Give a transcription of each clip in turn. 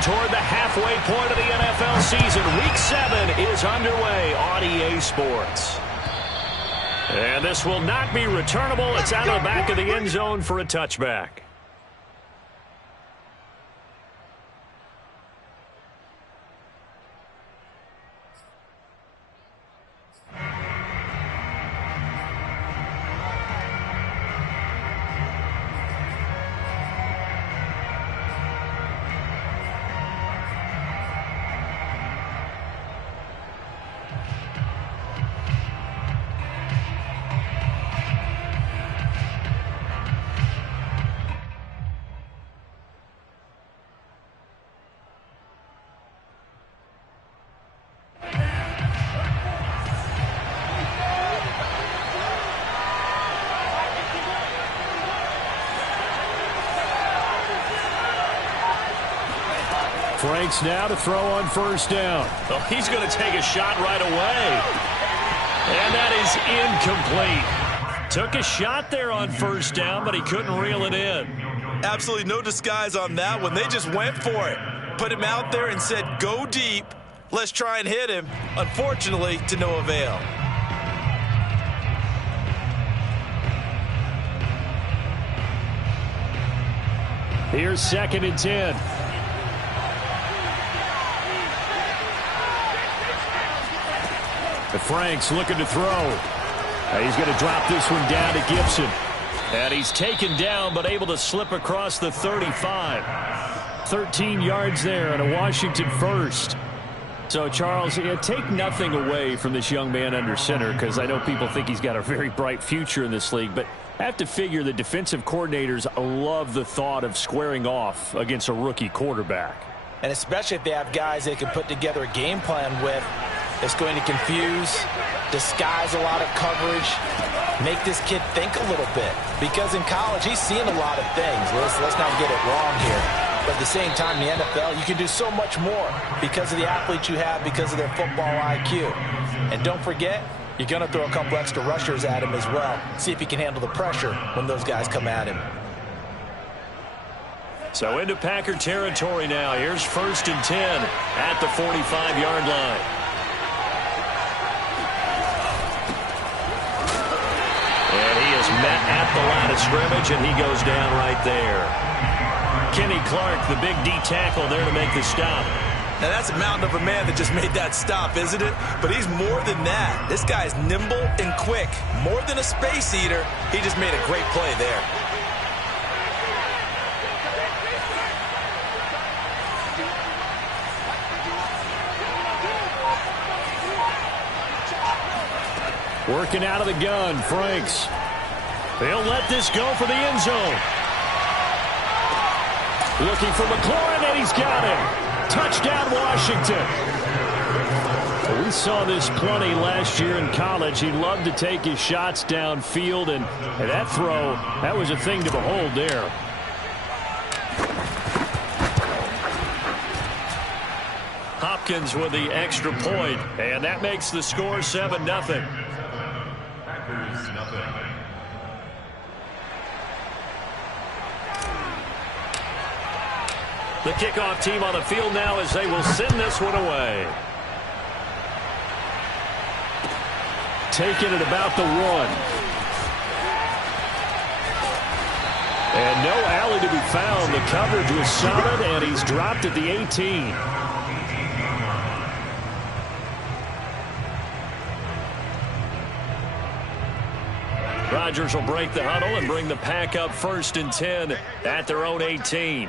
Moving toward the halfway point of the NFL season. Week 7 is underway on EA Sports. And this will not be returnable. It's out of the back of the end zone for a touchback. Franks now to throw on first down. Oh, he's going to take a shot right away. And that is incomplete. Took a shot there on first down, but he couldn't reel it in. Absolutely no disguise on that one. They just went for it. Put him out there and said, go deep. Let's try and hit him. Unfortunately, to no avail. Here's 2nd and 10. Franks looking to throw. He's going to drop this one down to Gibson. And he's taken down but able to slip across the 35. 13 yards there and a Washington first. So, Charles, take nothing away from this young man under center, because I know people think he's got a very bright future in this league, but I have to figure the defensive coordinators love the thought of squaring off against a rookie quarterback. And especially if they have guys they can put together a game plan with. It's going to confuse, disguise a lot of coverage, make this kid think a little bit. Because in college, he's seen a lot of things. Let's not get it wrong here. But at the same time, in the NFL, you can do so much more because of the athletes you have, because of their football IQ. And don't forget, you're going to throw a couple extra rushers at him as well. See if he can handle the pressure when those guys come at him. So into Packer territory now. Here's 1st and 10 at the 45-yard line. Met at the line of scrimmage, and he goes down right there. Kenny Clark, the big D tackle there to make the stop. Now that's a mountain of a man that just made that stop, isn't it? But he's more than that. This guy's nimble and quick. More than a space eater. He just made a great play there. Working out of the gun, Franks. They'll let this go for the end zone. Looking for McLaurin, and he's got him. Touchdown, Washington. Well, we saw this plenty last year in college. He loved to take his shots downfield, and that throw, that was a thing to behold there. Hopkins with the extra point, and that makes the score 7-0. The kickoff team on the field now as they will send this one away. Taking it about the 1. And no alley to be found. The coverage was solid, and he's dropped at the 18. Rodgers will break the huddle and bring the pack up 1st and 10 at their own 18.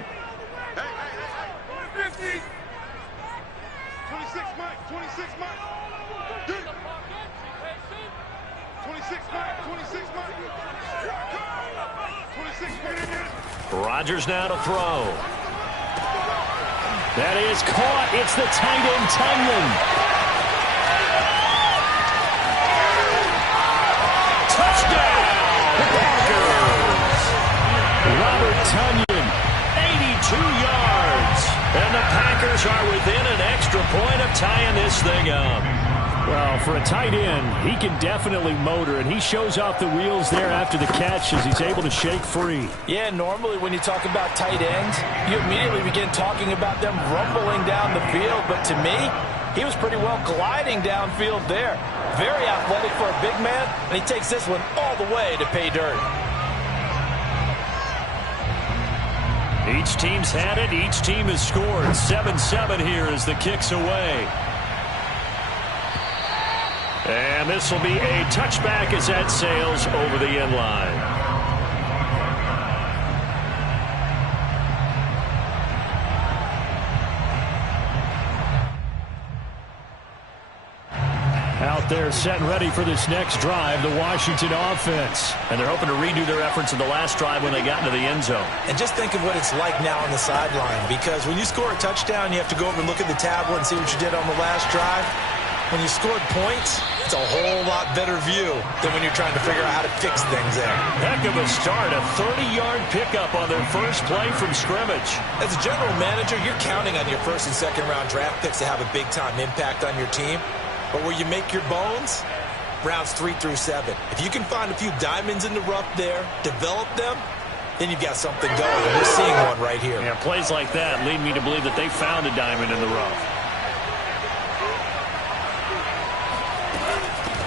26. Rodgers now to throw. That is caught. It's the tight end, Tunyon. Touchdown, Packers. Robert Tunyon, 82 yards. And the Packers are within an extra point of tying this thing up. Well, for a tight end, he can definitely motor, and he shows off the wheels there after the catch as he's able to shake free. Yeah, normally when you talk about tight ends, you immediately begin talking about them rumbling down the field. But to me, he was pretty well gliding downfield there. Very athletic for a big man, and he takes this one all the way to pay dirt. Each team's had it. Each team has scored. 7-7 here as the kick's away. And this will be a touchback as that sails over the end line. Out there set and ready for this next drive, the Washington offense. And they're hoping to redo their efforts in the last drive when they got into the end zone. And just think of what it's like now on the sideline, because when you score a touchdown, you have to go over and look at the tablet and see what you did on the last drive. When you scored points, it's a whole lot better view than when you're trying to figure out how to fix things there. Heck of a start, a 30-yard pickup on their first play from scrimmage. As a general manager, you're counting on your first and second round draft picks to have a big-time impact on your team. But where you make your bones, rounds 3 through 7. If you can find a few diamonds in the rough there, develop them, then you've got something going. And we're seeing one right here. Yeah, plays like that lead me to believe that they found a diamond in the rough.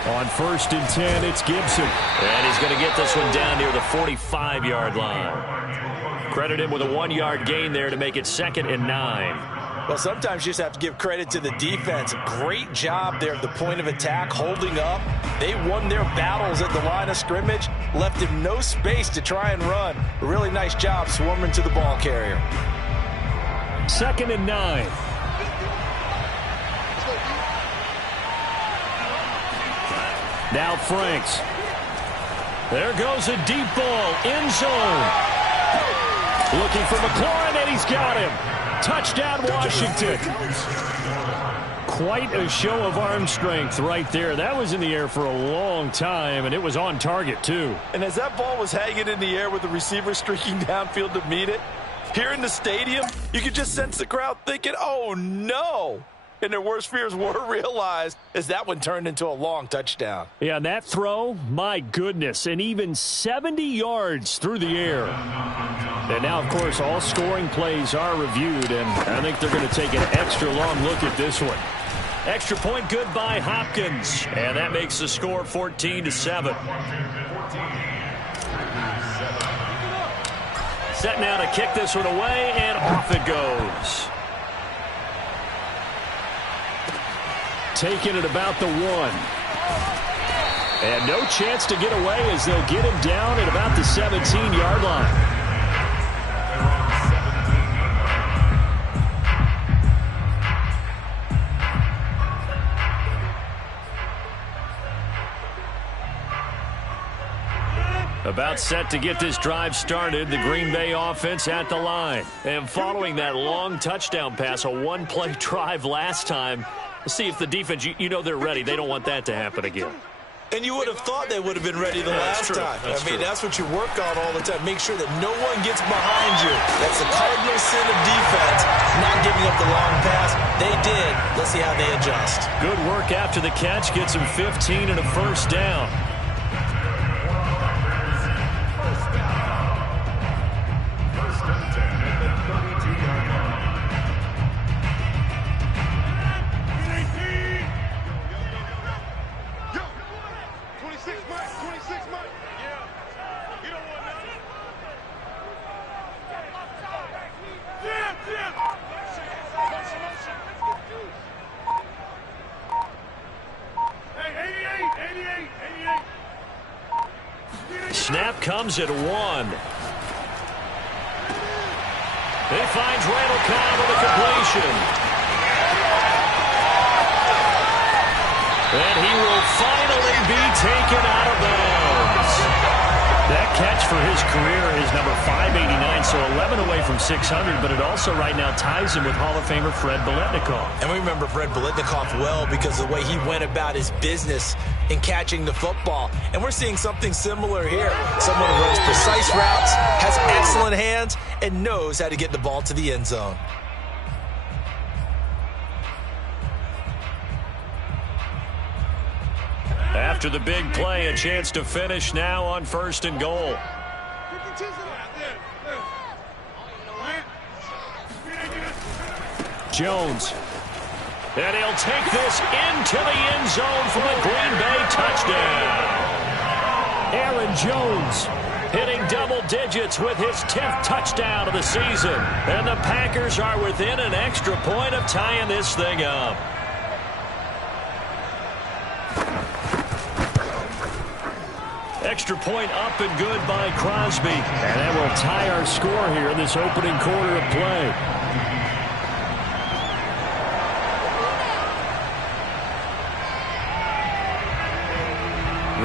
On 1st and 10, it's Gibson. And he's going to get this one down near the 45-yard line. Credit him with a 1-yard gain there to make it 2nd and 9. Well, sometimes you just have to give credit to the defense. Great job there at the point of attack, holding up. They won their battles at the line of scrimmage, left him no space to try and run. A really nice job swarming to the ball carrier. 2nd and 9. Now Franks. There goes a deep ball, end zone. Looking for McLaurin, and he's got him. Touchdown, Washington. Quite a show of arm strength right there. That was in the air for a long time, and it was on target, too. And as that ball was hanging in the air with the receiver streaking downfield to meet it, here in the stadium, you could just sense the crowd thinking, oh, no. And their worst fears were realized as that one turned into a long touchdown. Yeah, and that throw, my goodness, and even 70 yards through the air. And now, of course, all scoring plays are reviewed, and I think they're going to take an extra long look at this one. Extra point good by Hopkins, and that makes the score 14-7. Set now to kick this one away, and off it goes. Taken at about the 1. And no chance to get away as they'll get him down at about the 17-yard line. About set to get this drive started, the Green Bay offense at the line. And following that long touchdown pass, a one-play drive last time, see if the defense, you know they're ready. They don't want that to happen again. And you would have thought they would have been ready the last time. That's what you work on all the time. Make sure that no one gets behind you. That's the cardinal sin of defense, not giving up the long pass. They did. Let's see how they adjust. Good work after the catch. Gets him 15 and a first down. Snap comes at 1. He finds Randall Cobb with a completion. And he will finally be taken out of bounds. That catch for his career is number 589, so 11 away from 600, but it also right now ties him with Hall of Famer Fred Biletnikoff. And we remember Fred Biletnikoff well because of the way he went about his business in catching the football. And we're seeing something similar here. Someone who runs precise routes, has excellent hands, and knows how to get the ball to the end zone. After the big play, a chance to finish now on 1st and goal. Jones. And he'll take this into the end zone for a Green Bay touchdown. Aaron Jones hitting double digits with his 10th touchdown of the season. And the Packers are within an extra point of tying this thing up. Extra point up and good by Crosby. And that will tie our score here in this opening quarter of play.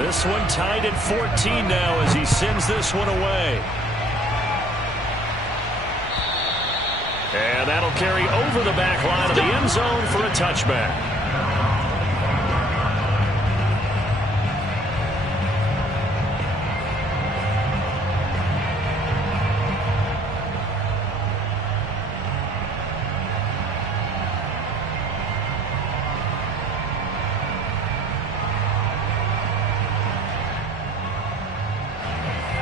This one tied at 14 now as he sends this one away. And that'll carry over the back line of the end zone for a touchback.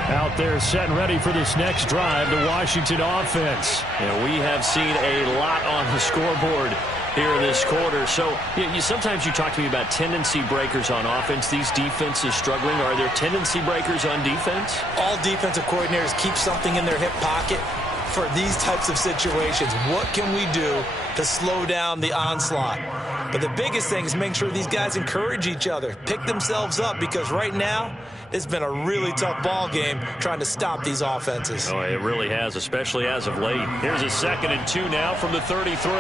Out there set and ready for this next drive, the Washington offense. We have seen a lot on the scoreboard here in this quarter. So sometimes you talk to me about tendency breakers on offense. These defenses struggling. Are there tendency breakers on defense? All defensive coordinators keep something in their hip pocket for these types of situations. What can we do to slow down the onslaught? But the biggest thing is make sure these guys encourage each other, pick themselves up, because right now it's been a really tough ball game trying to stop these offenses. Oh, it really has, especially as of late. Here's a 2nd and 2 now from the 33.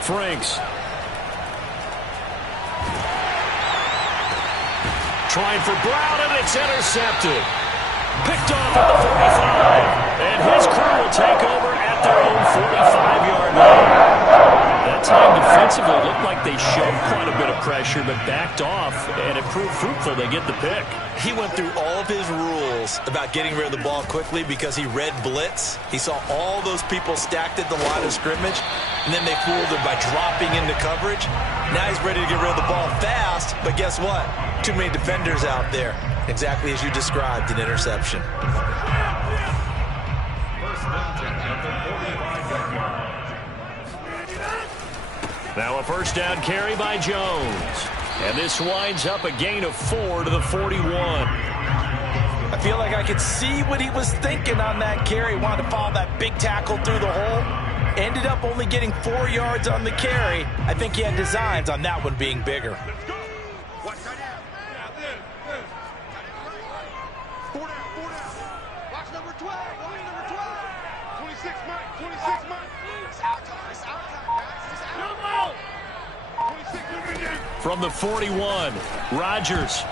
Franks. Trying for Brown, and it's intercepted. Picked off at the 45. And his crew will take over at their own 45-yard line. That time defensively looked like they showed quite a bit of pressure, but backed off, and it proved fruitful. They get the pick. He went through all of his rules about getting rid of the ball quickly because he read blitz. He saw all those people stacked at the line of scrimmage, and then they fooled him by dropping into coverage. Now he's ready to get rid of the ball fast, but guess what? Too many defenders out there. Exactly as you described, an interception. Now a 1st down carry by Jones. And this winds up a gain of 4 to the 41. I feel like I could see what he was thinking on that carry. Wanted to follow that big tackle through the hole. Ended up only getting 4 yards on the carry. I think he had designs on that one being bigger. From the 41, Rodgers.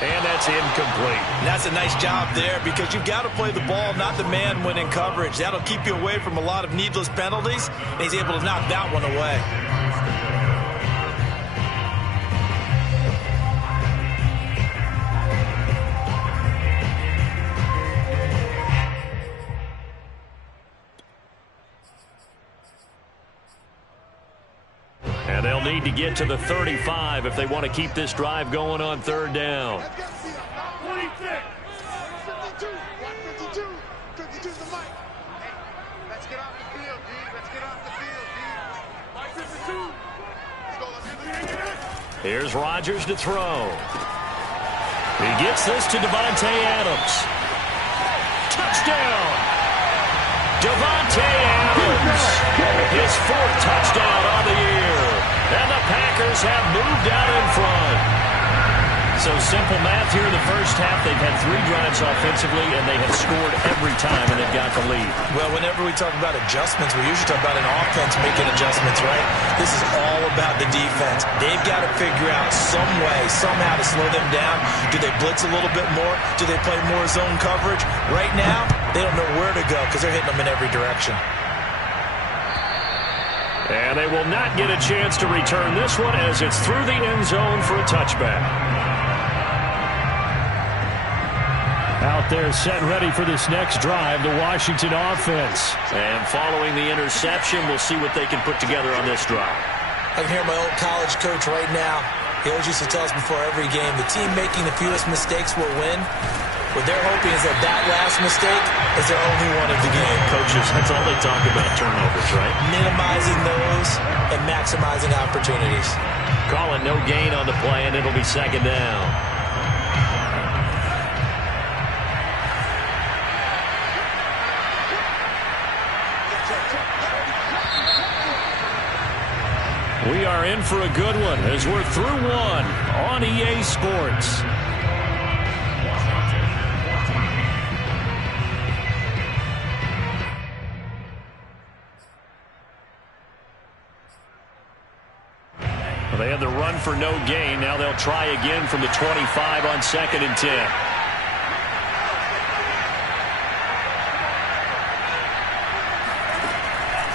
And that's incomplete. And that's a nice job there because you've got to play the ball, not the man when in coverage. That'll keep you away from a lot of needless penalties, and he's able to knock that one away. And they'll need to get to the 35 if they want to keep this drive going on 3rd down. Here's Rodgers to throw. He gets this to Davante Adams. Touchdown! Davante Adams. His 4th touchdown on the year. And the Packers have moved out in front. So simple math here in the first half. They've had 3 drives offensively, and they have scored every time, and they've got the lead. Well, whenever we talk about adjustments, we usually talk about an offense making adjustments, right? This is all about the defense. They've got to figure out some way, somehow to slow them down. Do they blitz a little bit more? Do they play more zone coverage? Right now, they don't know where to go because they're hitting them in every direction. And they will not get a chance to return this one as it's through the end zone for a touchback. Out there set ready for this next drive, the Washington offense. And following the interception, we'll see what they can put together on this drive. I can hear my old college coach right now. He always used to tell us before every game, the team making the fewest mistakes will win. What they're hoping is that that last mistake is their only one of the game. Coaches, that's all they talk about, turnovers, right? Minimizing those and maximizing opportunities. Call it no gain on the play, and it'll be second down. We are in for a good one as we're through one on EA Sports. Well, they had the run for no gain. Now they'll try again from the 25 on 2nd and 10.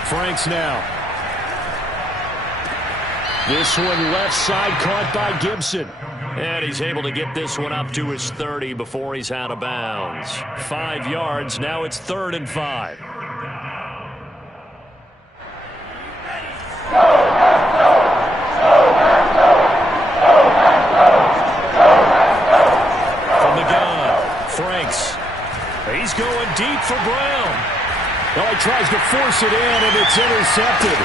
Franks now. This one left side caught by Gibson. And he's able to get this one up to his 30 before he's out of bounds. 5 yards. Now it's 3rd and 5. From the gun, Franks. He's going deep for Brown. Well, he tries to force it in, and it's intercepted.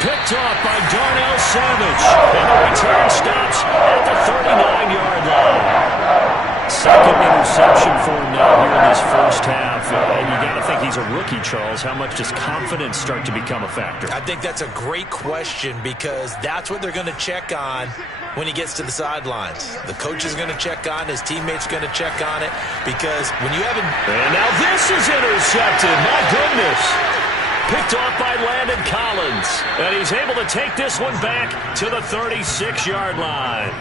Picked off by Darnell Savage. And the return stops at the 39-yard line. Second interception for him now here in this first half. And you got to think he's a rookie, Charles. How much does confidence start to become a factor? I think that's a great question because that's what they're going to check on when he gets to the sidelines. The coach is going to check on, his teammates going to check on it because when you haven't... And now this is intercepted. My goodness. Picked off by Landon Collins. And he's able to take this one back to the 36-yard line.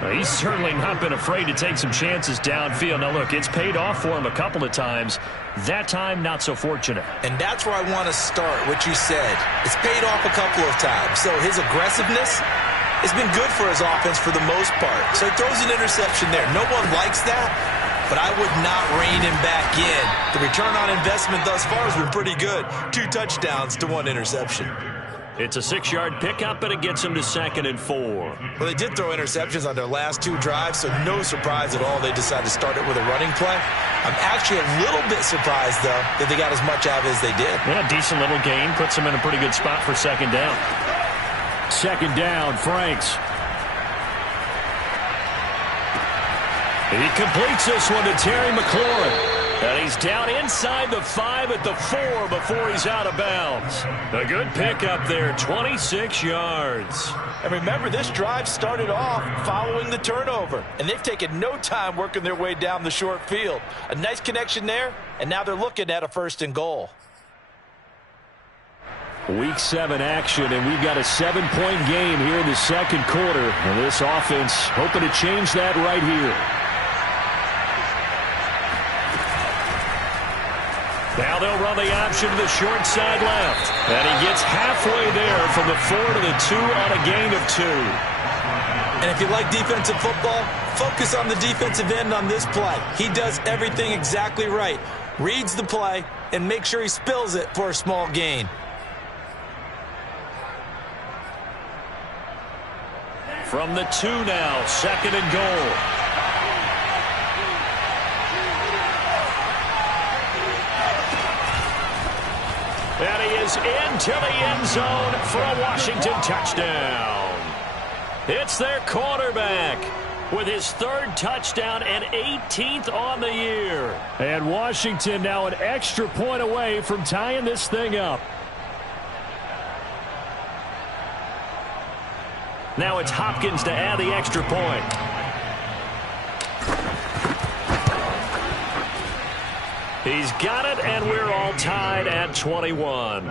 Well, he's certainly not been afraid to take some chances downfield. Now, look, it's paid off for him a couple of times. That time, not so fortunate. And that's where I want to start, what you said. It's paid off a couple of times. So his aggressiveness has been good for his offense for the most part. So he throws an interception there. No one likes that. But I would not rein him back in. The return on investment thus far has been pretty good. 2 touchdowns to 1 interception. It's a 6-yard pickup, and it gets him to 2nd and 4. Well, they did throw interceptions on their last 2 drives, so no surprise at all they decided to start it with a running play. I'm actually a little bit surprised, though, that they got as much out of it as they did. Yeah, decent little gain. Puts them in a pretty good spot for 2nd down. 2nd down, Franks. He completes this one to Terry McLaurin. And he's down inside the 5 at the 4 before he's out of bounds. A good pickup there, 26 yards. And remember, this drive started off following the turnover. And they've taken no time working their way down the short field. A nice connection there, and now they're looking at a 1st and goal. Week 7 action, and we've got a 7-point game here in the 2nd quarter. And this offense hoping to change that right here. Now they'll run the option to the short side left. And he gets halfway there from the 4 to the 2 on a gain of 2. And if you like defensive football, focus on the defensive end on this play. He does everything exactly right. Reads the play and makes sure he spills it for a small gain. From the 2 now, 2nd and goal. And he is into the end zone for a Washington touchdown. It's their quarterback with his 3rd touchdown and 18th on the year. And Washington now an extra point away from tying this thing up. Now it's Hopkins to add the extra point. He's got it, and we're all tied at 21.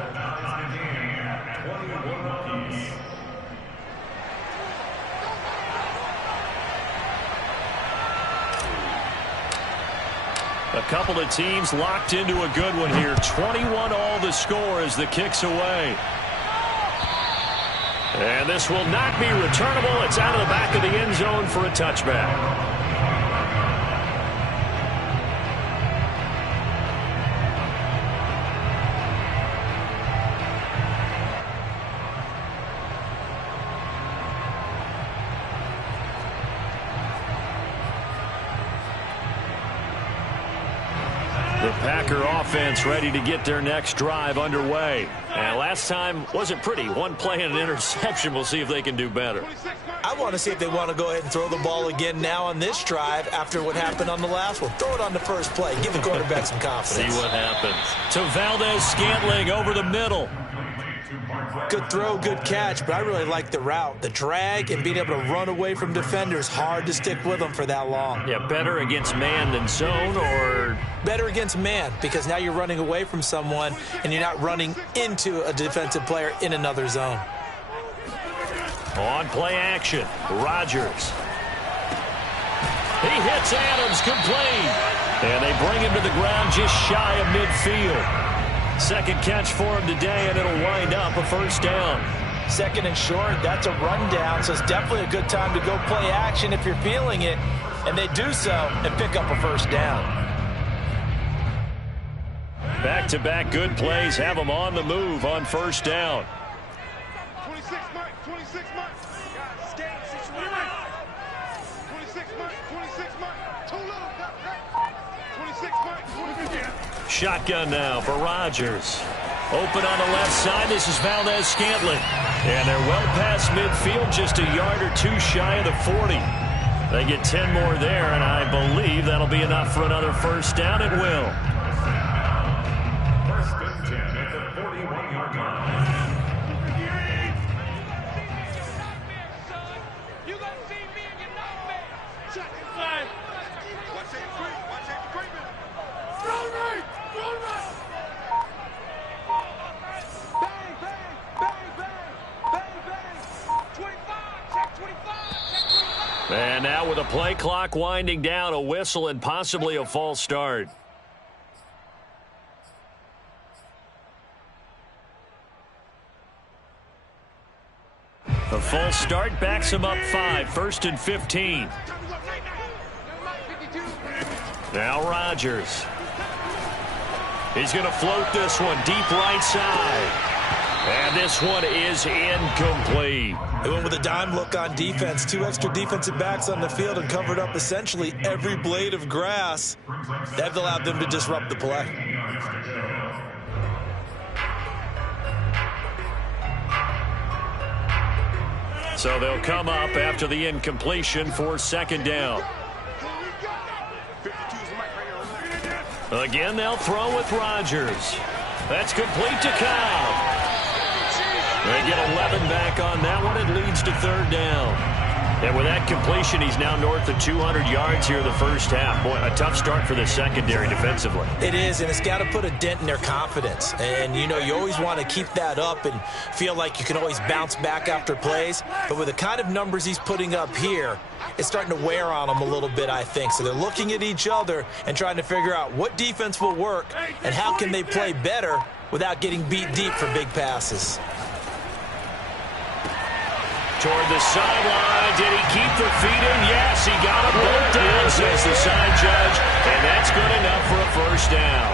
A couple of teams locked into a good one here. 21 all the score as the kick's away. And this will not be returnable. It's out of the back of the end zone for a touchback. The Packer offense ready to get their next drive underway. And last time wasn't pretty. One play and an interception. We'll see if they can do better. I want to see if they want to go ahead and throw the ball again now on this drive after what happened on the last one. Throw it on the first play. Give the quarterback some confidence. See what happens. To Valdez-Scantling over the middle. Good throw, good catch, but I really like the route. The drag and being able to run away from defenders, hard to stick with them for that long. Yeah, better against man than zone, or? Better against man, because now you're running away from someone and you're not running into a defensive player in another zone. On play action, Rodgers. He hits Adams complete. And they bring him to the ground just shy of midfield. Second catch for him today, and it'll wind up a first down. Second and short, that's a rundown, so it's definitely a good time to go play action if you're feeling it. And they do so and pick up a first down. Back-to-back good plays have them on the move on first down. 26 Mike, 26 Mike. 26 Mike, too low. 26 Mike, 26. Shotgun now for Rodgers. Open on the left side. This is Valdez-Scantling. And they're well past midfield, just a yard or two shy of the 40. They get 10 more there, and I believe that'll be enough for another first down. It will. First and 10 at the 41-yard line. You gonna see me and get knocked back. Check it, flag. Watch it, creep. Watch it, creeping. Roll right. Roll right. Bang, bang, bang, bang, bang, bang. 25. Check 25. Check 25. And now with a play clock winding down, a whistle and possibly a false start. A false start backs him up 5, first and 15. Now Rodgers. He's going to float this one deep right side. And this one is incomplete. They went with a dime look on defense. 2 extra defensive backs on the field and covered up essentially every blade of grass. That allowed them to disrupt the play. So they'll come up after the incompletion for second down. Again, they'll throw with Rodgers. That's complete to Cobb. They get 11 back on that one. It leads to third down. And with that completion, he's now north of 200 yards here in the first half. Boy, a tough start for the secondary defensively. It is, and it's got to put a dent in their confidence. And, you know, you always want to keep that up and feel like you can always bounce back after plays. But with the kind of numbers he's putting up here, it's starting to wear on them a little bit, I think. So they're looking at each other and trying to figure out what defense will work and how can they play better without getting beat deep for big passes. Toward the sideline. Did he keep the feet in? Yes, he got them both down, says the side judge. And that's good enough for a first down.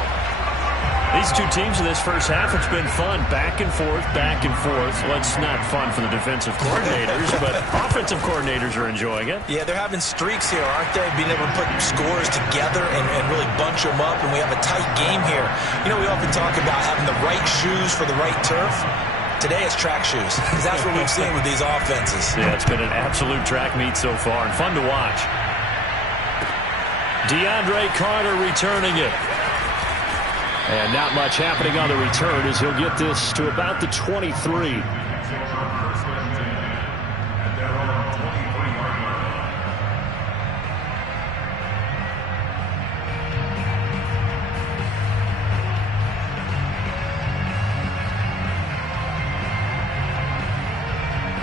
These two teams in this first half, it's been fun. Back and forth, back and forth. Well, it's not fun for the defensive coordinators, but offensive coordinators are enjoying it. Yeah, they're having streaks here, aren't they? Being able to put scores together and really bunch them up, and we have a tight game here. You know, we often talk about having the right shoes for the right turf. Today it's track shoes, because that's what we've seen with these offenses. Yeah, it's been an absolute track meet so far, and fun to watch. DeAndre Carter returning it. And not much happening on the return as he'll get this to about the 23.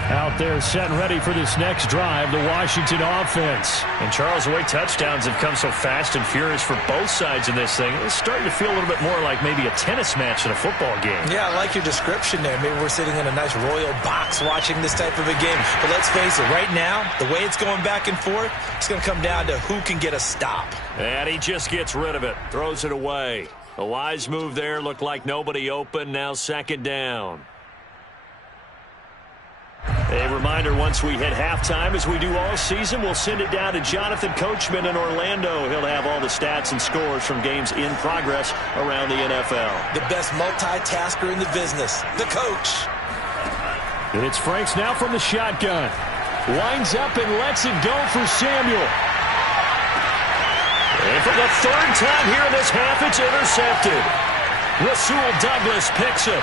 Out there set and ready for this next drive, the Washington offense. And Charles, the way touchdowns have come so fast and furious for both sides in this thing, it's starting to feel a little bit more like maybe a tennis match than a football game. Yeah, I like your description there. Maybe we're sitting in a nice royal box watching this type of a game. But let's face it, right now, the way it's going back and forth, it's going to come down to who can get a stop. And he just gets rid of it, throws it away. A wise move there, looked like nobody open, now second down. A reminder, once we hit halftime, as we do all season, we'll send it down to Jonathan Coachman in Orlando. He'll have all the stats and scores from games in progress around the NFL. The best multitasker in the business, the coach. It's Franks now from the shotgun. Winds up and lets it go for Samuel. And for the third time here in this half, it's intercepted. Rasul Douglas picks it.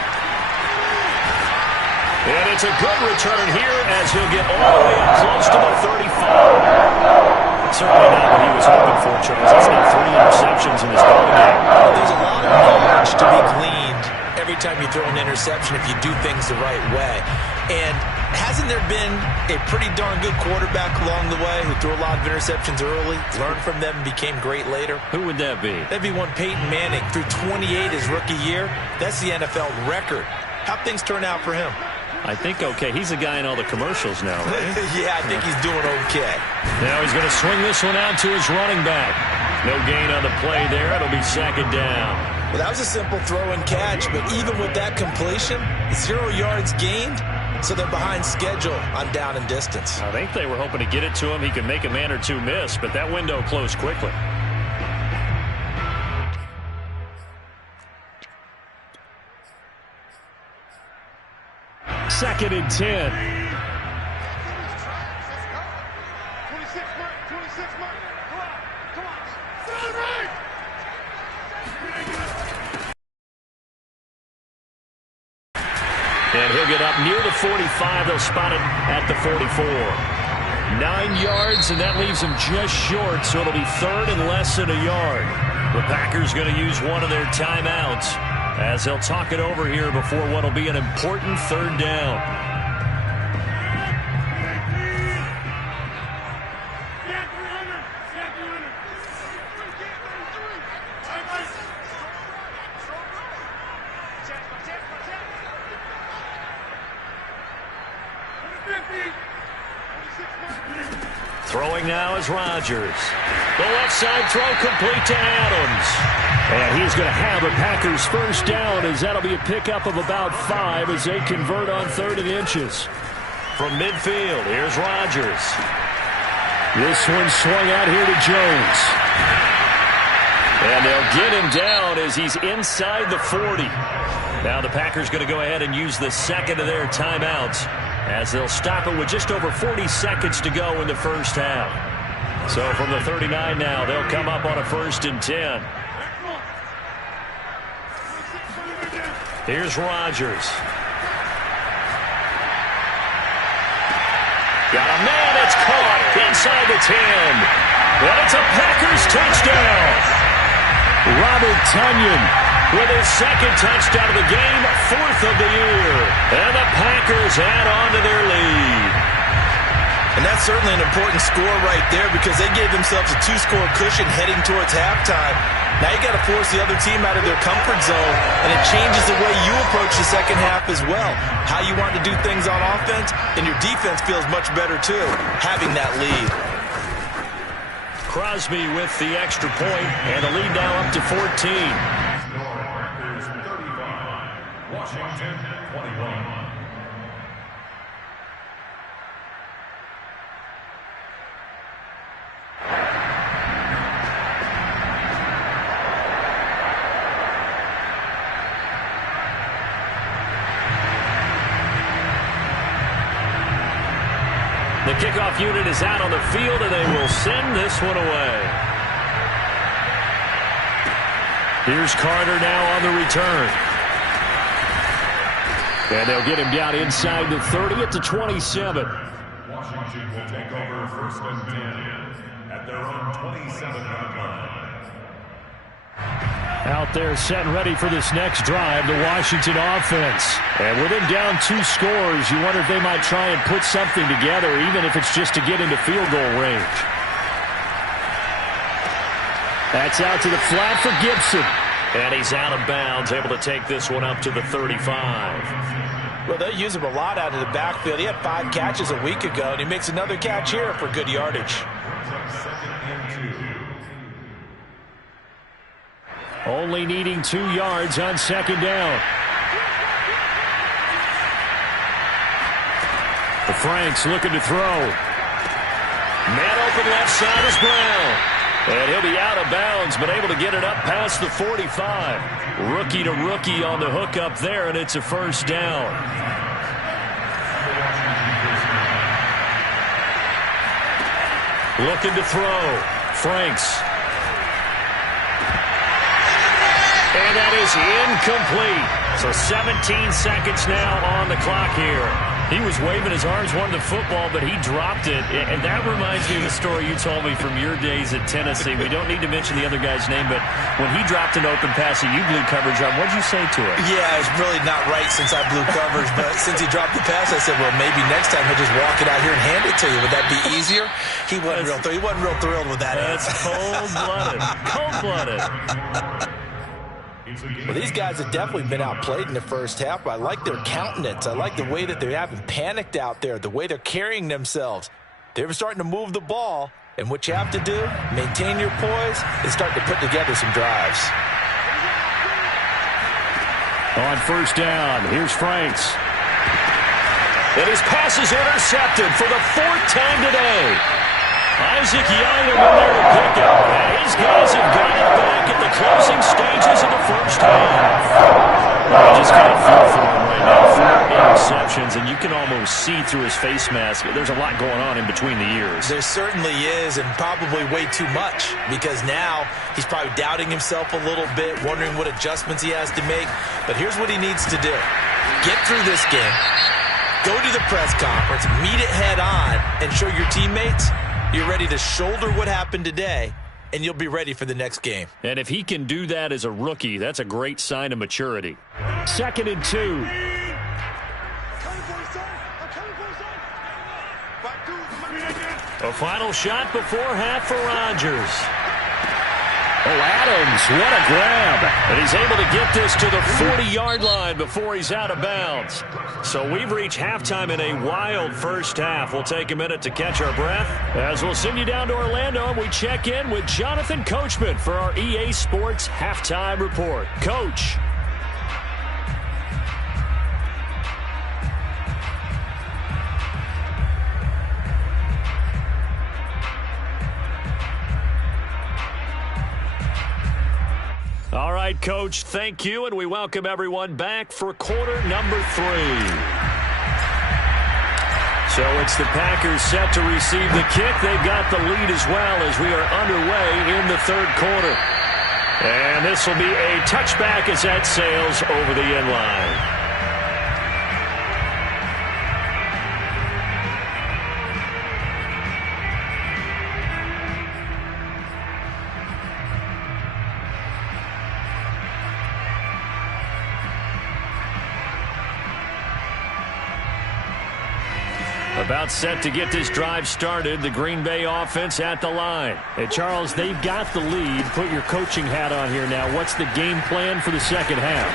And it's a good return here as he'll get all the way up close to the 35. Certainly not what he was hoping for, Charles. That's now 3 interceptions in this ball game. There's a lot of knowledge to be gleaned every time you throw an interception if you do things the right way. And hasn't there been a pretty darn good quarterback along the way who threw a lot of interceptions early, learned from them, and became great later? Who would that be? That'd be one Peyton Manning. Threw 28 his rookie year. That's the NFL record. How'd things turn out for him? I think okay. He's a guy in all the commercials now, right? Yeah, I think he's doing okay. Now he's going to swing this one out to his running back. No gain on the play there. It'll be second down. Well, that was a simple throw and catch, but even with that completion, 0 yards gained, so they're behind schedule on down and distance. I think they were hoping to get it to him. He could make a man or two miss, but that window closed quickly. Second and 10. 26 mark, 26 mark. Come on. Stand right. And he'll get up near the 45. They'll spot it at the 44. 9 yards, and that leaves him just short, so it'll be third and less than a yard. The Packers going to use one of their timeouts as they'll talk it over here before what will be an important third down. Throwing now is Rodgers. The left side throw complete to Adams. And he's going to have a Packers first down as that'll be a pickup of about 5 as they convert on 3rd and inches. From midfield, here's Rodgers. This one swung out here to Jones. And they'll get him down as he's inside the 40. Now the Packers going to go ahead and use the second of their timeouts as they'll stop it with just over 40 seconds to go in the first half. So from the 39 now, they'll come up on a 1st and 10. Here's Rodgers. Got a man, it's caught inside the 10. And it's a Packers touchdown. Robert Tonyan with his second touchdown of the game, 4th of the year. And the Packers add on to their lead. And that's certainly an important score right there because they gave themselves a 2-score cushion heading towards halftime. Now you got to force the other team out of their comfort zone, and it changes the way you approach the second half as well. How you want to do things on offense, and your defense feels much better too, having that lead. Crosby with the extra point, and the lead now up to 14. Washington 21. The kickoff unit is out on the field, and they will send this one away. Here's Carter now on the return. And they'll get him down inside the 30 at the 27. Washington will take over 1st and 10 at their own 27-yard line. Out there set and ready for this next drive, the Washington offense. And with them down 2 scores, you wonder if they might try and put something together, even if it's just to get into field goal range. That's out to the flat for Gibson. And he's out of bounds, able to take this one up to the 35. Well, they use him a lot out of the backfield. He had 5 catches a week ago, and he makes another catch here for good yardage. Only needing 2 yards on 2nd down. Franks looking to throw. Man open left side is Brown. And he'll be out of bounds, but able to get it up past the 45. Rookie to rookie on the hook up there, and it's a first down. Looking to throw. Franks. And that is incomplete. So 17 seconds now on the clock here. He was waving his arms, wanted the football, but he dropped it. And that reminds me of the story you told me from your days at Tennessee. We don't need to mention the other guy's name, but when he dropped an open pass that you blew coverage on, what did you say to him? Yeah, it's really not right since I blew coverage, but since he dropped the pass, I said, well, maybe next time he'll just walk it out here and hand it to you. Would that be easier? He wasn't real thrilled with that. That's cold-blooded. Cold-blooded. Well, these guys have definitely been outplayed in the first half, but I like their countenance. I like the way that they haven't panicked out there, the way they're carrying themselves. They're starting to move the ball, and what you have to do, maintain your poise, and start to put together some drives. On first down, here's Franks. And his pass is intercepted for the fourth time today. Isaac Yiadom in there to pick up. And his guys have got it back at the closing stages of the first half. I just kind of feel for him right now. 4 interceptions, and you can almost see through his face mask. There's a lot going on in between the ears. There certainly is, and probably way too much, because now he's probably doubting himself a little bit, wondering what adjustments he has to make. But here's what he needs to do. Get through this game, go to the press conference, meet it head on, and show your teammates you're ready to shoulder what happened today, and you'll be ready for the next game. And if he can do that as a rookie, that's a great sign of maturity. 2nd and 2. A final shot before half for Rodgers. Oh, Adams, what a grab. And he's able to get this to the 40-yard line before he's out of bounds. So we've reached halftime in a wild first half. We'll take a minute to catch our breath as we'll send you down to Orlando and we check in with Jonathan Coachman for our EA Sports Halftime Report. Coach. All right, Coach, thank you, and we welcome everyone back for quarter number 3. So it's the Packers set to receive the kick. They've got the lead as well as we are underway in the third quarter. And this will be a touchback as that sails over the end line. About set to get this drive started, the Green Bay offense at the line. Hey, Charles, they've got the lead. Put your coaching hat on here now. What's the game plan for the second half?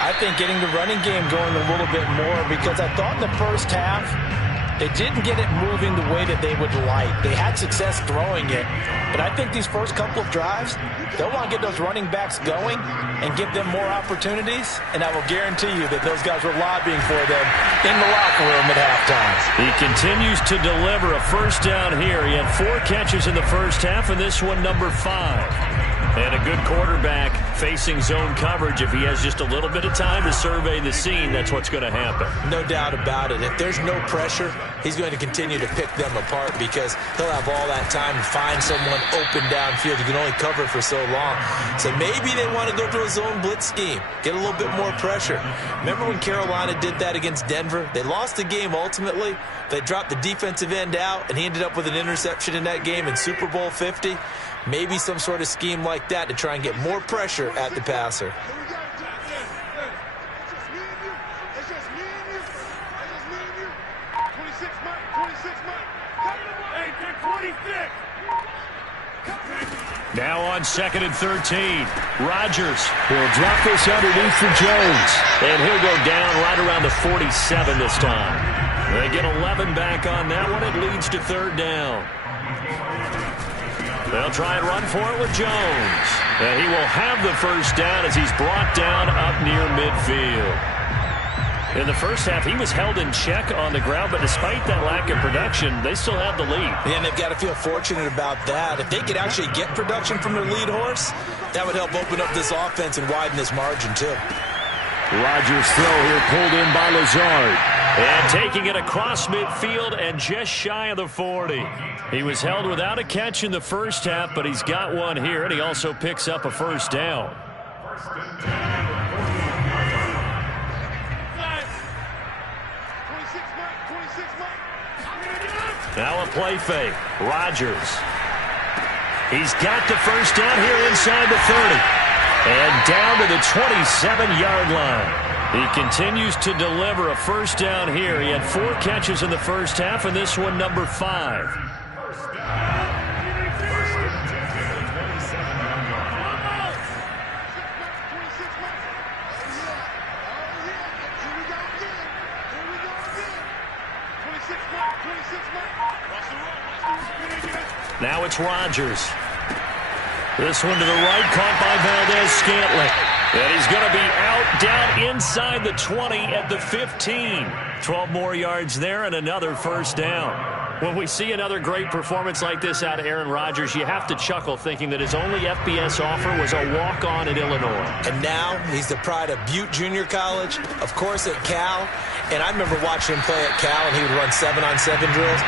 I think getting the running game going a little bit more, because I thought in the first half they didn't get it moving the way that they would like. They had success throwing it, but I think these first couple of drives, they'll want to get those running backs going and give them more opportunities, and I will guarantee you that those guys were lobbying for them in the locker room at halftime. He continues to deliver a first down here. He had 4 catches in the first half, and this one number 5. And a good quarterback facing zone coverage. If he has just a little bit of time to survey the scene, that's what's going to happen. No doubt about it. If there's no pressure, he's going to continue to pick them apart because he'll have all that time to find someone open downfield. You can only cover for so long. So maybe they want to go to a zone blitz scheme, get a little bit more pressure. Remember when Carolina did that against Denver? They lost the game ultimately. They dropped the defensive end out, and he ended up with an interception in that game in Super Bowl 50. Maybe some sort of scheme like that to try and get more pressure at the passer. Now on 2nd and 13. Rodgers will drop this underneath for Jones. And he'll go down right around the 47 this time. They get 11 back on that one. It leads to 3rd down. They'll try and run for it with Jones. And he will have the first down as he's brought down up near midfield. In the first half, he was held in check on the ground, but despite that lack of production, they still have the lead. Yeah, and they've got to feel fortunate about that. If they could actually get production from their lead horse, that would help open up this offense and widen this margin, too. Rodgers' throw here pulled in by Lazard. And taking it across midfield and just shy of the 40. He was held without a catch in the first half, but he's got one here, and he also picks up a first down. Now a play fake. Rodgers. He's got the first down here inside the 30. And down to the 27-yard line. He continues to deliver a first down here. He had 4 catches in the first half, and this one number 5. Now it's Rodgers. This one to the right, caught by Valdez-Scantling. And he's going to be out down inside the 20 at the 15. 12 more yards there and another first down. When we see another great performance like this out of Aaron Rodgers, you have to chuckle thinking that his only FBS offer was a walk-on at Illinois. And now he's the pride of Butte Junior College, of course at Cal. And I remember watching him play at Cal, and he would run 7-on-7 drills.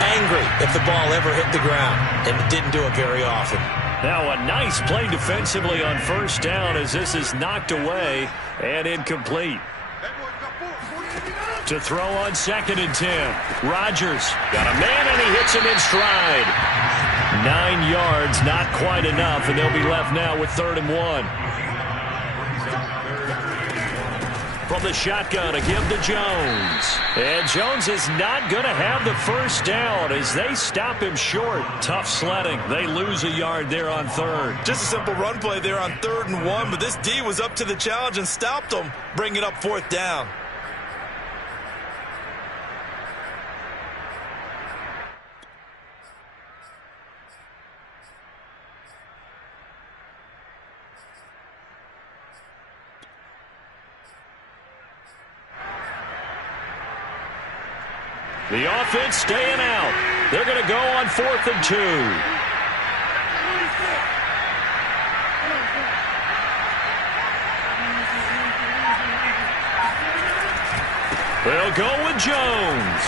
Angry if the ball ever hit the ground, and didn't do it very often. Now a nice play defensively on first down as this is knocked away and incomplete. To throw on 2nd and 10. Rodgers got a man and he hits him in stride. 9 yards, not quite enough, and they'll be left now with 3rd and 1. From the shotgun, a give to Jones. And Jones is not going to have the first down as they stop him short. Tough sledding. They lose a yard there on 3rd. Just a simple run play there on 3rd and 1, but this D was up to the challenge and stopped him, bringing up 4th down. The offense staying out. They're going to go on 4th and 2. They'll go with Jones.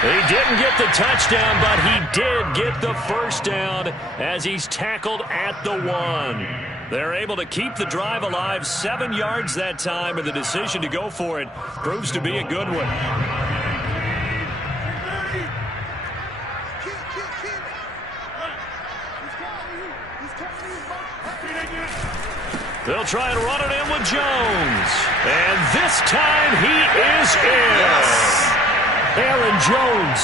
He didn't get the touchdown, but he did get the first down as he's tackled at the 1. They're able to keep the drive alive, 7 yards that time, and the decision to go for it proves to be a good one. They'll try and run it in with Jones. And this time he is in. Yes. Aaron Jones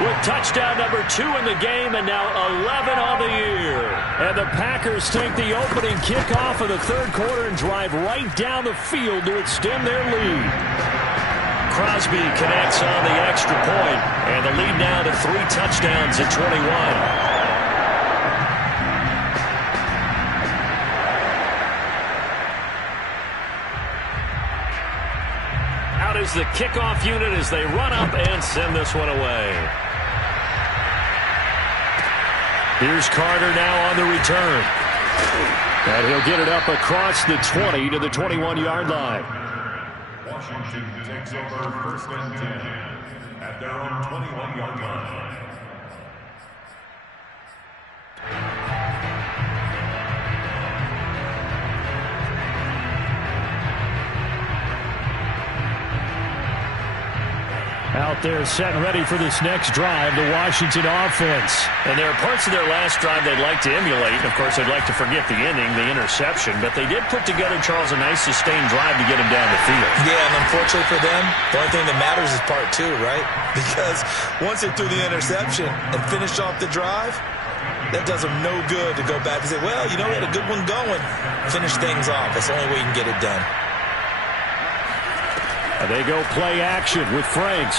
with touchdown number 2 in the game and now 11 on the year. And the Packers take the opening kickoff of the 3rd quarter and drive right down the field to extend their lead. Crosby connects on the extra point, and the lead now to 3 touchdowns at 21. Is the kickoff unit as they run up and send this one away. Here's Carter now on the return. And he'll get it up across the 20 to the 21-yard line. Washington takes over 1st and 10 at their own 21-yard line. Out there set and ready for this next drive, the Washington offense. And there are parts of their last drive they'd like to emulate. Of course, they'd like to forget the ending, the interception. But they did put together, Charles, a nice sustained drive to get him down the field. Yeah, and unfortunately for them, the only thing that matters is part 2, right? Because once they threw the interception and finished off the drive, that does them no good to go back and say, well, you know, we had a good one going. Finish things off. That's the only way you can get it done. And they go play action with Franks.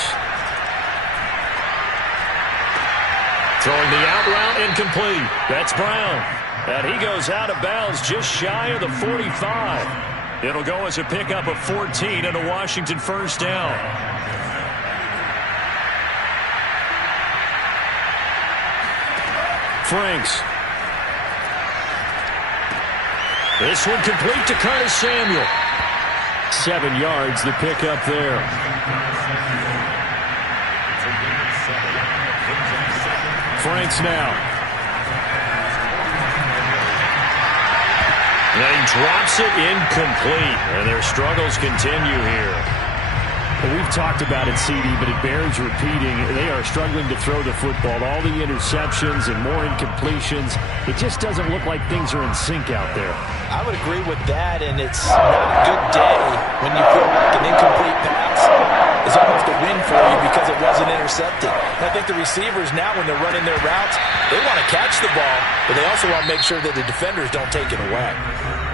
Throwing the out route incomplete. That's Brown. And he goes out of bounds just shy of the 45. It'll go as a pickup of 14 and a Washington first down. Franks. This one complete to Curtis Samuel. 7 yards, the pickup there. Franks now. And he drops it incomplete, and their struggles continue here. Well, we've talked about it, CD, but it bears repeating. They are struggling to throw the football. All the interceptions and more incompletions. It just doesn't look like things are in sync out there. I would agree with that, and it's not a good day when you feel like an incomplete pass is almost a win for you because it wasn't intercepted. And I think the receivers now, when they're running their routes, they want to catch the ball, but they also want to make sure that the defenders don't take it away.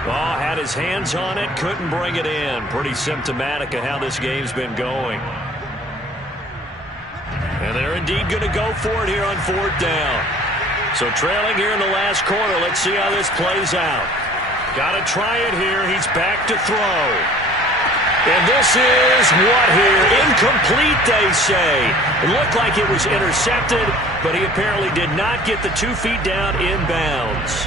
Oh, had his hands on it, couldn't bring it in. Pretty symptomatic of how this game's been going. And they're indeed going to go for it here on 4th down. So trailing here in the last quarter, let's see how this plays out. Got to try it here. He's back to throw. And this is what here? Incomplete, they say. It looked like it was intercepted, but he apparently did not get the 2 feet down inbounds.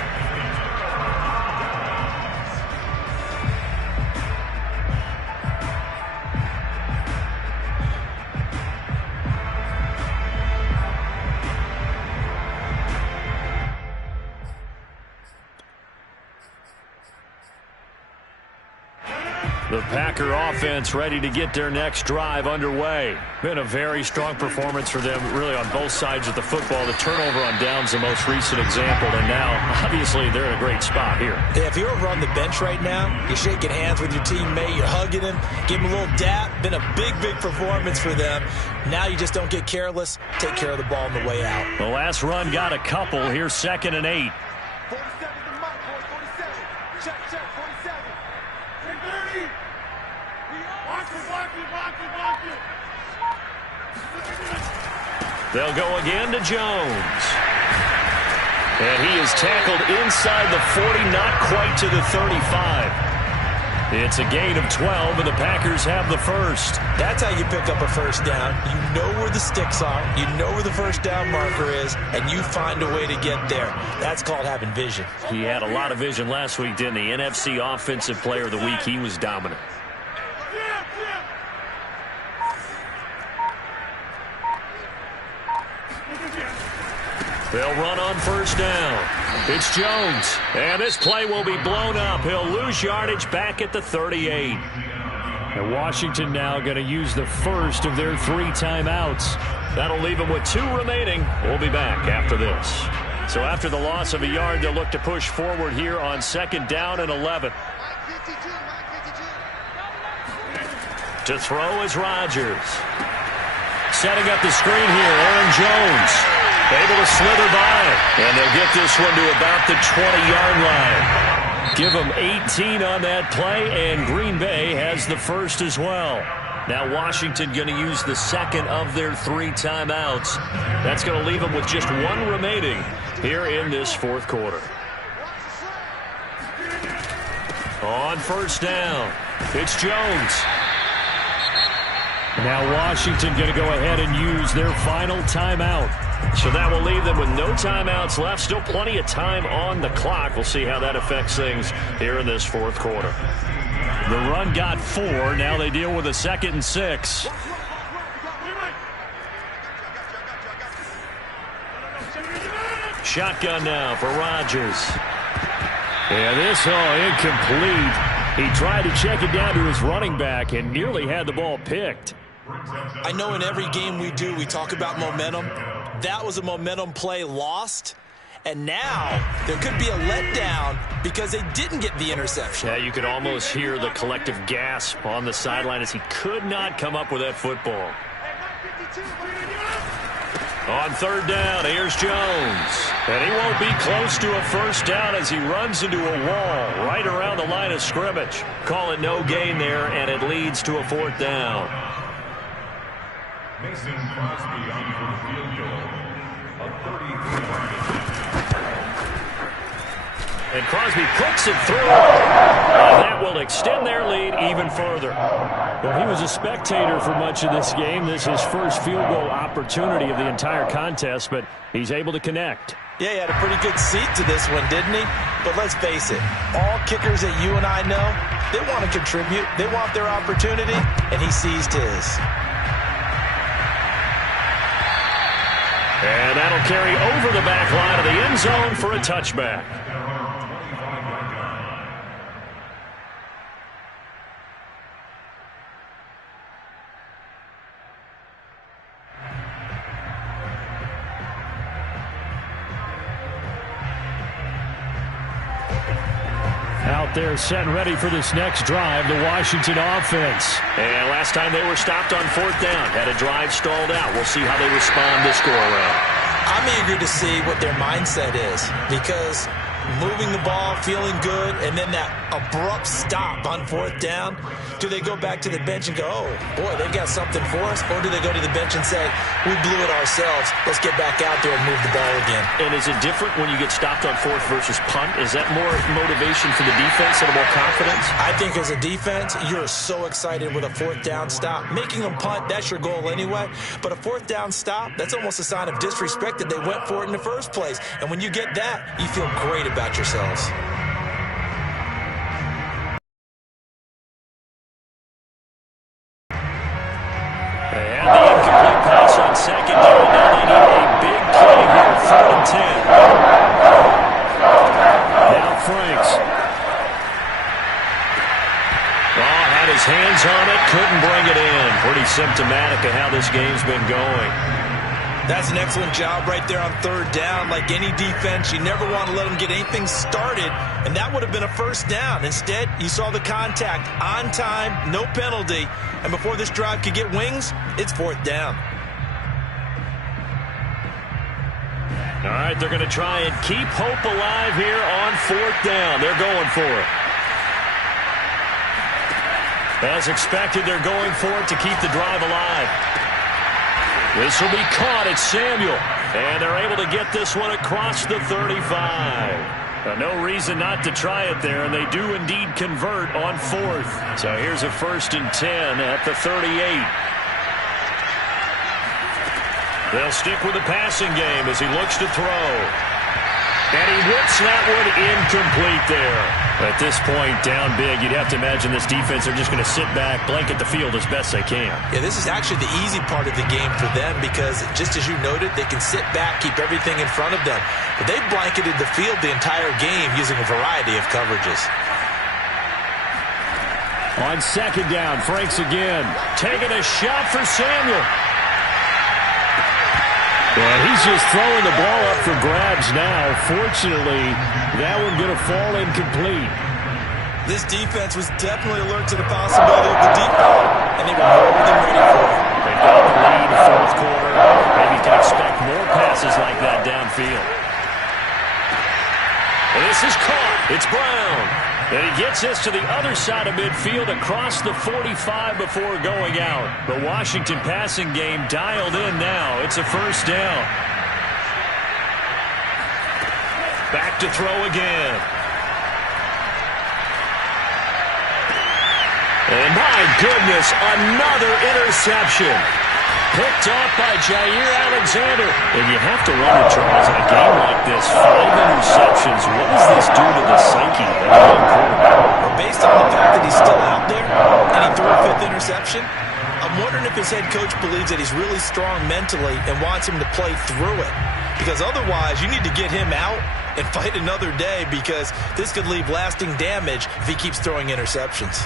The Packer offense ready to get their next drive underway. Been a very strong performance for them, really, on both sides of the football. The turnover on downs the most recent example, and now, obviously, they're in a great spot here. Yeah, if you're over on the bench right now, you're shaking hands with your teammate, you're hugging him, give him a little dap. Been a big, big performance for them. Now you just don't get careless. Take care of the ball on the way out. The last run got a couple. Here's 2nd and 8. 47 the mark, boys. 47. Check, 47. 30. Watch it. They'll go again to Jones. And he is tackled inside the 40, not quite to the 35. It's a gain of 12, and the Packers have the first. That's how you pick up a first down. You know where the sticks are. You know where the first down marker is, and you find a way to get there. That's called having vision. He had a lot of vision last week, didn't he? NFC Offensive Player of the Week. He was dominant. They'll run on first down. It's Jones. And this play will be blown up. He'll lose yardage back at the 38. And Washington now going to use the first of their 3 timeouts. That'll leave them with 2 remaining. We'll be back after this. So after the loss of a yard, they'll look to push forward here on 2nd down and 11. To throw is Rodgers. Setting up the screen here, Aaron Jones. Able to slither by, and they'll get this one to about the 20-yard line. Give them 18 on that play, and Green Bay has the first as well. Now Washington going to use the 2nd of their 3 timeouts. That's going to leave them with just 1 remaining here in this 4th quarter. On first down, it's Jones. Now Washington going to go ahead and use their final timeout. So that will leave them with no timeouts left. Still plenty of time on the clock. We'll see how that affects things here in this 4th quarter. The run got 4. Now they deal with a 2nd and 6. Shotgun now for Rodgers. Yeah, this incomplete. He tried to check it down to his running back and nearly had the ball picked. I know in every game we do, we talk about momentum. That was a momentum play lost. And now there could be a letdown because they didn't get the interception. Yeah, you could almost hear the collective gasp on the sideline as he could not come up with that football. On 3rd down, here's Jones. And he won't be close to a first down as he runs into a wall right around the line of scrimmage. Call it no gain there, and it leads to a 4th down. Mason Crosby on for the field goal. A 33-yard. And Crosby puts it through. And that will extend their lead even further. Well, he was a spectator for much of this game. This is his first field goal opportunity of the entire contest, but he's able to connect. Yeah, he had a pretty good seat to this one, didn't he? But let's face it, all kickers that you and I know, they want to contribute. They want their opportunity, and he seized his. And that'll carry over the back line of the end zone for a touchback. Out there set and ready for this next drive, the Washington offense. And last time they were stopped on 4th down, had a drive stalled out. We'll see how they respond this go-around. I'm eager to see what their mindset is, because moving the ball, feeling good, and then that abrupt stop on 4th down, do they go back to the bench and go, oh, boy, they got something for us? Or do they go to the bench and say, we blew it ourselves, let's get back out there and move the ball again? And is it different when you get stopped on 4th versus punt? Is that more motivation for the defense and more confidence? I think as a defense, you're so excited with a 4th down stop. Making them punt, that's your goal anyway. But a 4th down stop, that's almost a sign of disrespect that they went for it in the first place. And when you get that, you feel great about yourselves. Second down, now they need a big play here, 3rd and 10. Now Franks. Oh, had his hands on it, couldn't bring it in. Pretty symptomatic of how this game's been going. That's an excellent job right there on 3rd down. Like any defense, you never want to let them get anything started, and that would have been a 1st down. Instead, you saw the contact on time, no penalty, and before this drive could get wings, it's 4th down. All right, they're going to try and keep hope alive here on 4th down. They're going for it. As expected, they're going for it to keep the drive alive. This will be caught. It's Samuel. And they're able to get this one across the 35. No reason not to try it there, and they do indeed convert on 4th. So here's a 1st and 10 at the 38. They'll stick with the passing game as he looks to throw. And he whips that one incomplete there. At this point, down big, you'd have to imagine this defense are just going to sit back, blanket the field as best they can. Yeah, this is actually the easy part of the game for them because, just as you noted, they can sit back, keep everything in front of them. But they've blanketed the field the entire game using a variety of coverages. On 2nd down, Franks again. Taking a shot for Samuel. Well, he's just throwing the ball up for grabs now. Fortunately, that one going to fall incomplete. This defense was definitely alert to the possibility of the deep ball, and they were more than ready for it. They've got the lead 4th quarter. Maybe you can expect more passes like that downfield. And this is caught. It's Brown. And he gets this to the other side of midfield across the 45 before going out. The Washington passing game dialed in now. It's a 1st down. Back to throw again. And my goodness, another interception. Picked off by Jair Alexander. And you have to wonder, Charles, in a game like this, 5 interceptions, what does this do to the psyche of a young quarterback? Well, based on the fact that he's still out there and he threw a 5th interception, I'm wondering if his head coach believes that he's really strong mentally and wants him to play through it. Because otherwise, you need to get him out and fight another day because this could leave lasting damage if he keeps throwing interceptions.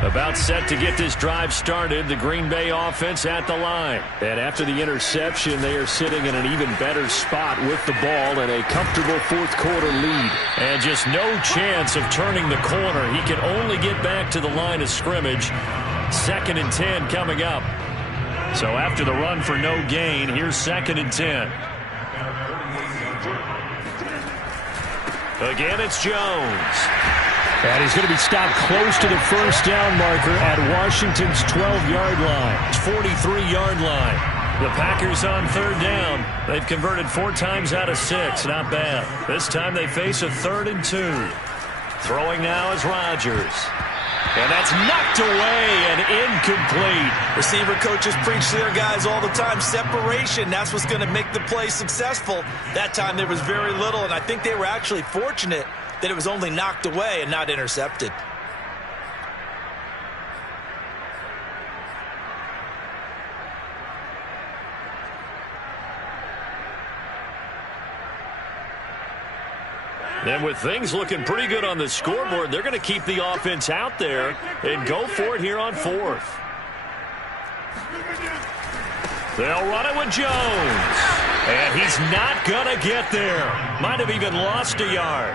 About set to get this drive started, the Green Bay offense at the line. And after the interception, they are sitting in an even better spot with the ball and a comfortable 4th quarter lead. And just no chance of turning the corner. He can only get back to the line of scrimmage. 2nd and 10 coming up. So after the run for no gain, here's 2nd and 10. Again, it's Jones. And he's going to be stopped close to the 1st down marker at Washington's 12-yard line. 43-yard line. The Packers on 3rd down. They've converted 4 times out of 6. Not bad. This time they face a 3rd and 2. Throwing now is Rodgers. And that's knocked away and incomplete. Receiver coaches preach to their guys all the time. Separation, that's what's going to make the play successful. That time there was very little, and I think they were actually fortunate that it was only knocked away and not intercepted. And with things looking pretty good on the scoreboard, they're going to keep the offense out there and go for it here on fourth. They'll run it with Jones. And he's not going to get there. Might have even lost a yard.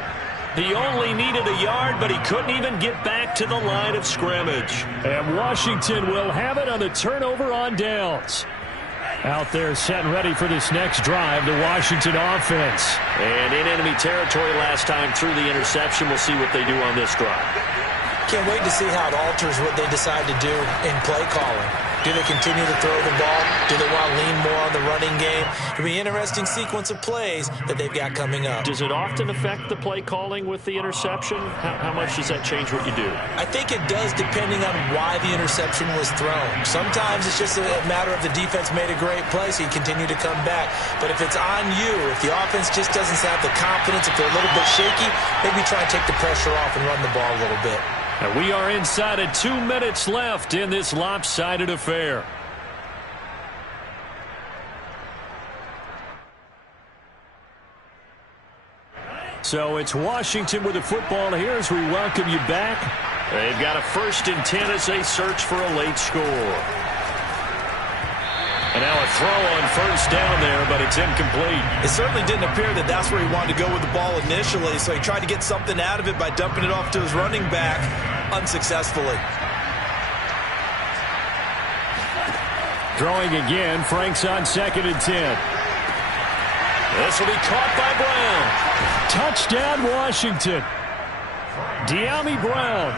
He only needed a yard, but he couldn't even get back to the line of scrimmage. And Washington will have it on the turnover on downs. Out there set and ready for this next drive, the Washington offense. And in enemy territory last time through the interception. We'll see what they do on this drive. Can't wait to see how it alters what they decide to do in play calling. Do they continue to throw the ball? Do they want to lean more on the running game? It'll be an interesting sequence of plays that they've got coming up. Does it often affect the play calling with the interception? How much does that change what you do? I think it does, depending on why the interception was thrown. Sometimes it's just a matter of the defense made a great play, so you continue to come back. But if it's on you, if the offense just doesn't have the confidence, if they're a little bit shaky, maybe try and take the pressure off and run the ball a little bit. And we are inside of 2 minutes left in this lopsided affair. So it's Washington with the football here as we welcome you back. They've got a 1st and 10 as they search for a late score. And now a throw on 1st down there, but it's incomplete. It certainly didn't appear that that's where he wanted to go with the ball initially, so he tried to get something out of it by dumping it off to his running back unsuccessfully. Throwing again, Frank's on 2nd and 10. This will be caught by Brown. Touchdown, Washington. De'Ami Brown,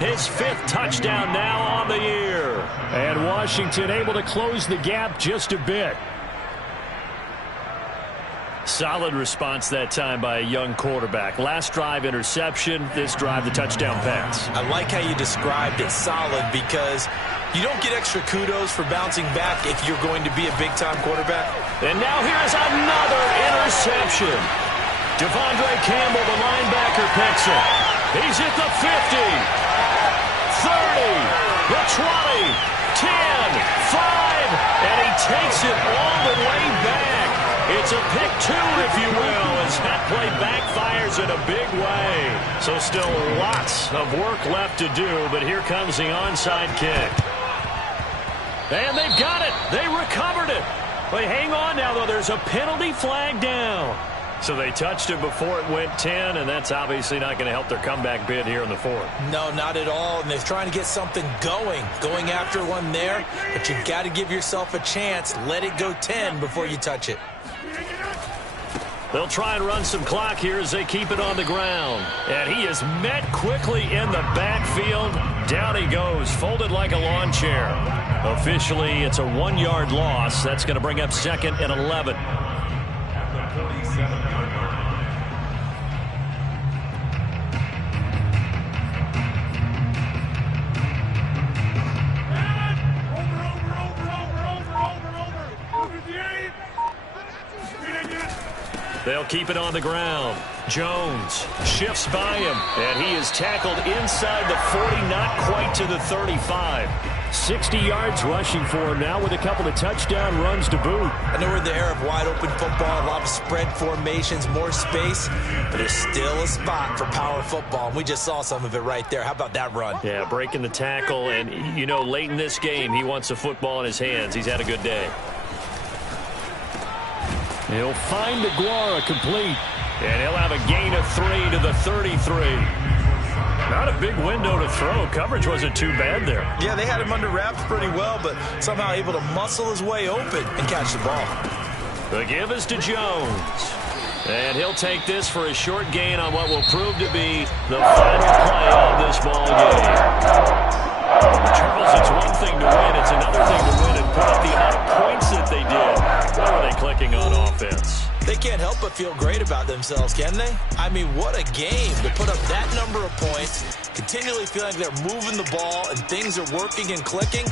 his 5th touchdown now on the year. And Washington able to close the gap just a bit. Solid response that time by a young quarterback. Last drive, interception. This drive, the touchdown pass. I like how you described it, solid, because you don't get extra kudos for bouncing back if you're going to be a big-time quarterback. And now here's another interception. Devondre Campbell, the linebacker, picks it. He's at the 50, 30, the 20, 10, 5, and he takes it all the way back. It's a pick 2, if you will, as that play backfires in a big way. So still lots of work left to do, but here comes the onside kick. And they've got it. They recovered it. But hang on now, though. There's a penalty flag down. So they touched it before it went 10, and that's obviously not going to help their comeback bid here in the 4th. No, not at all, and they're trying to get something going after one there, but you've got to give yourself a chance. Let it go 10 before you touch it. They'll try and run some clock here as they keep it on the ground. And he is met quickly in the backfield. Down he goes, folded like a lawn chair. Officially, it's a 1-yard loss. That's going to bring up 2nd and 11. They'll keep it on the ground. Jones shifts by him, and he is tackled inside the 40, not quite to the 35. 60 yards rushing for him now with a couple of touchdown runs to boot. I know we're in the era of wide-open football, a lot of spread formations, more space, but there's still a spot for power football, and we just saw some of it right there. How about that run? Yeah, breaking the tackle, and, you know, late in this game, he wants the football in his hands. He's had a good day. He'll find DeGuara complete. And he'll have a gain of 3 to the 33. Not a big window to throw. Coverage wasn't too bad there. Yeah, they had him under wraps pretty well, but somehow able to muscle his way open and catch the ball. The give is to Jones. And he'll take this for a short gain on what will prove to be the final play of this ball game. Charles, it's one thing to win. It's another thing to win and put up the amount of points that they did. Where were they clicking on offense? They can't help but feel great about themselves, can they? I mean, what a game to put up that number of points, continually feeling like they're moving the ball and things are working and clicking.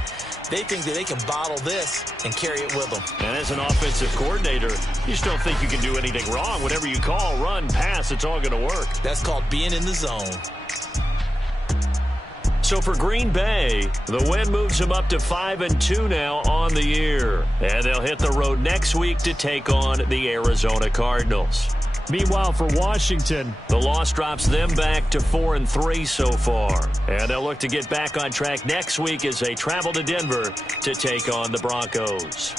They think that they can bottle this and carry it with them. And as an offensive coordinator, you just don't think you can do anything wrong. Whatever you call, run, pass, it's all going to work. That's called being in the zone. So for Green Bay, the win moves them up to 5-2 now on the year. And they'll hit the road next week to take on the Arizona Cardinals. Meanwhile, for Washington, the loss drops them back to 4-3 so far. And they'll look to get back on track next week as they travel to Denver to take on the Broncos.